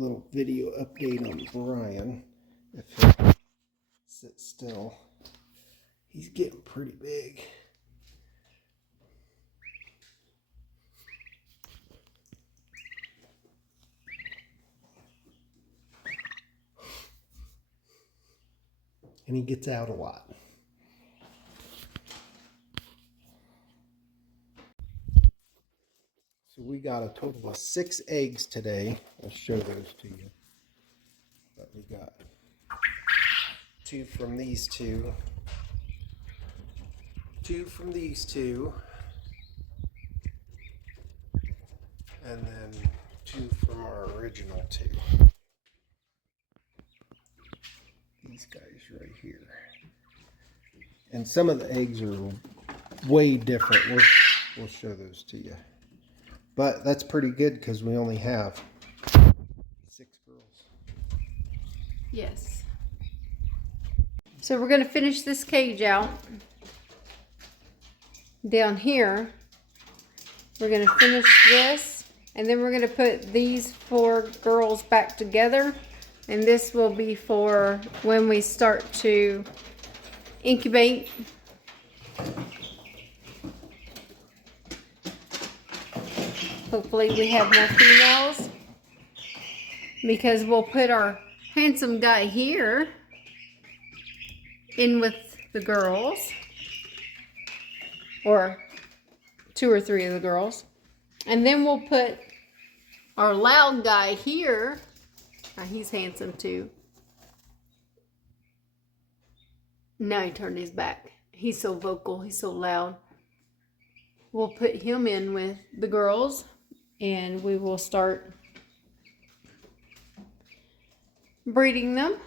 little video update on Brian. If he'll sit still, he's getting pretty big. And he gets out a lot. So we got a total of 6 eggs today. I'll show those to you. But we got 2 from these 2, 2 from these 2, and then 2 from our original 2. These guys right here. And some of the eggs are way different. We'll show those to you. But that's pretty good because we only have 6 girls. Yes. So we're going to finish this cage out. Down here, we're going to finish this. And then we're going to put these 4 girls back together. And this will be for when we start to incubate. Hopefully we have more females, because we'll put our handsome guy here in with the girls, or 2 or 3 of the girls, and then we'll put our loud guy here. Now, he's handsome too. Now he turned his back. He's so vocal, he's so loud. We'll put him in with the girls. And we will start breeding them.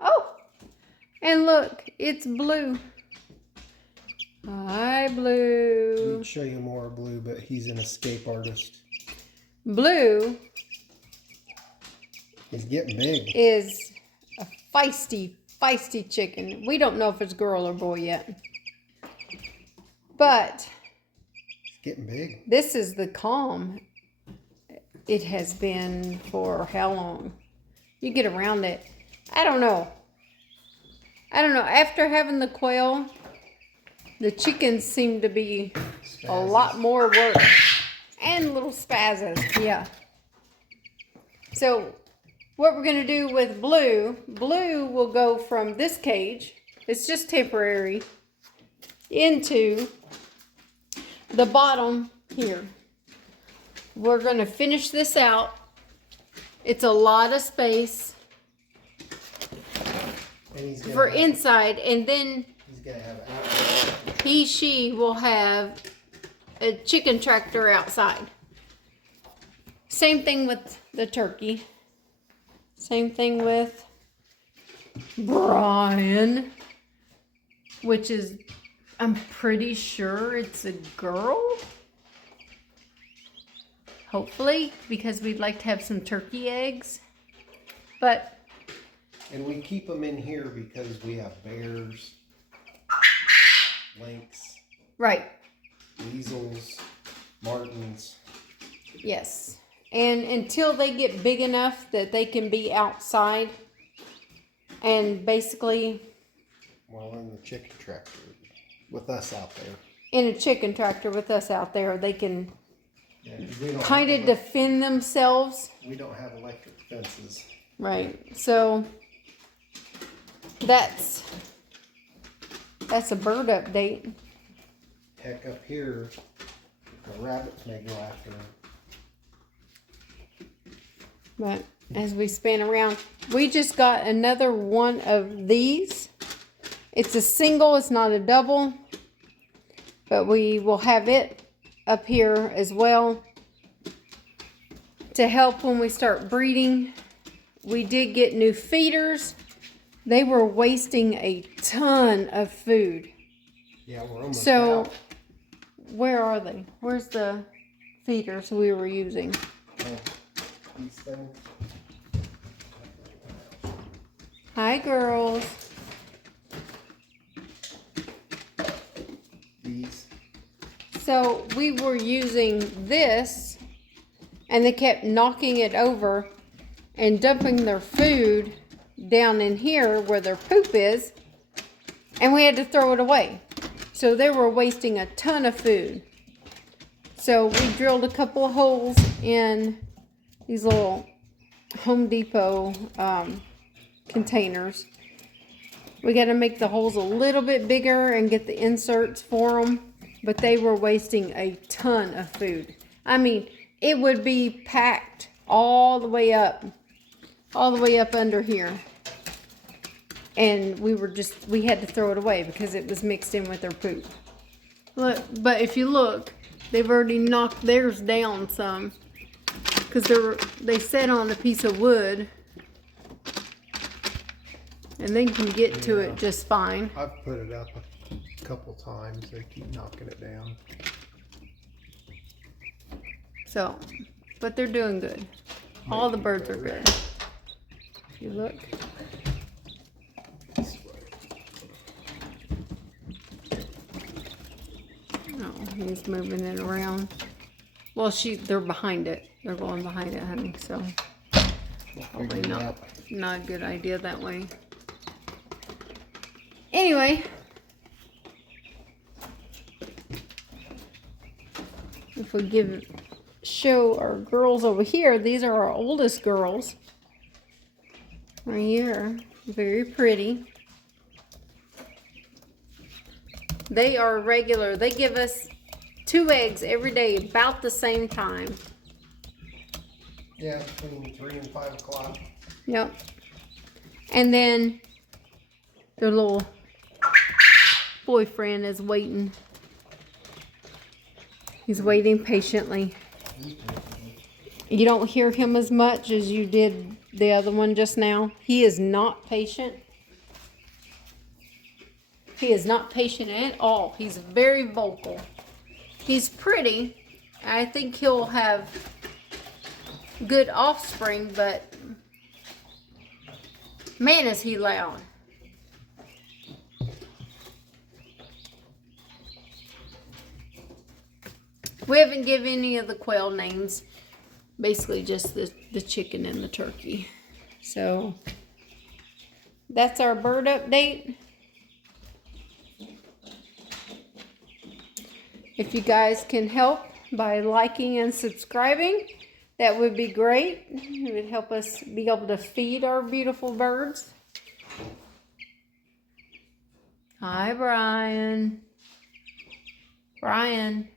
Oh, and look, it's Blue. Hi, Blue. We'd show you more Blue, but he's an escape artist. Blue He's getting big. is a feisty chicken. We don't know if it's girl or boy yet. But He's getting big. this is the calm. It has been for how long? You get around it. I don't know. After having the quail, the chickens seem to be a lot more work. And little spazzes. Yeah. So what we're going to do with Blue will go from this cage, it's just temporary, into the bottom here. We're going to finish this out. It's a lot of space for inside, and then he's gonna have she will have a chicken tractor outside. Same thing with the turkey. Same thing with Brian, which is, I'm pretty sure it's a girl. Hopefully, because we'd like to have some turkey eggs. But and we keep them in here because we have bears, lynx, right. weasels, martins. Yes. And until they get big enough that they can be outside and basically Well, in the chicken tractor with us out there. in a chicken tractor with us out there, they can Yeah, 'cause we don't kind of have defend themselves. We don't have electric fences. Right. So that's a bird update. Heck, up here, the rabbits may go after them. But as we spin around, we just got another one of these. It's a single, it's not a double, but we will have it up here as well to help when we start breeding. We did get new feeders. They were wasting a ton of food. Yeah, we're almost So out. where are they? Where's the feeders we were using? These things. Hi, girls. These. So we were using this, and they kept knocking it over, and dumping their food down in here where their poop is, and we had to throw it away. So they were wasting a ton of food. So we drilled a couple of holes in these little Home Depot containers. We got to make the holes a little bit bigger and get the inserts for them, but they were wasting a ton of food. I mean, it would be packed all the way up under here. And we had to throw it away because it was mixed in with their poop. Look, but if you look, they've already knocked theirs down some because they sat on a piece of wood. And they can get to it just fine. I've put it up a couple times. They keep knocking it down. So, but they're doing good. All the birds are good. If you look. Oh, he's moving it around. Well, they're behind it. They're going behind it, honey. So, probably not a good idea that way. Anyway, if we show our girls over here, these are our oldest girls. Right here, very pretty. They are regular. They give us 2 eggs every day, about the same time. Yeah, between 3 and 5 o'clock. Yep. And then their little boyfriend is waiting. He's waiting patiently. You don't hear him as much as you did the other one just now. He is not patient. He is not patient at all. He's very vocal. He's pretty. I think he'll have good offspring, but man, is he loud. We haven't given any of the quail names. Basically just the chicken and the turkey. So that's our bird update. If you guys can help by liking and subscribing, that would be great. It would help us be able to feed our beautiful birds. Hi, Brian. Brian.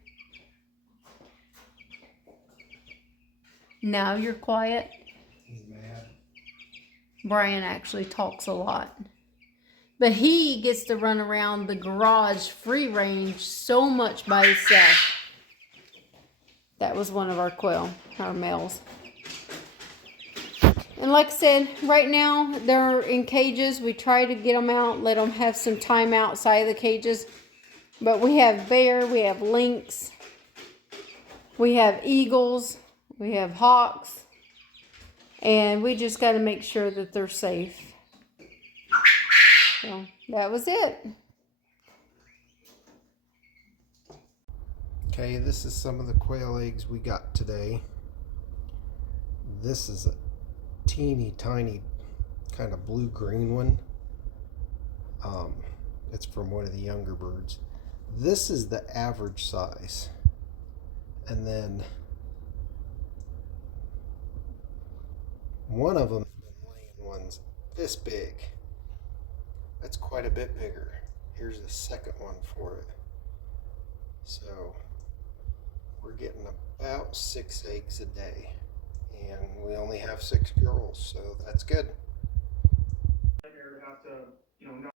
Now you're quiet. He's mad. Brian actually talks a lot. But he gets to run around the garage free range so much by himself. That was one of our quail, our males. And like I said, right now they're in cages. We try to get them out, let them have some time outside of the cages. But we have bear, we have lynx, we have eagles, we have hawks, and we just got to make sure that they're safe. So that was it. Okay, this is some of the quail eggs we got today. This is a teeny tiny kind of blue-green one. It's from one of the younger birds. This is the average size. And then one of them has been laying ones this big. That's quite a bit bigger. Here's the second one for it. So we're getting about 6 eggs a day, and we only have 6 girls, so that's good.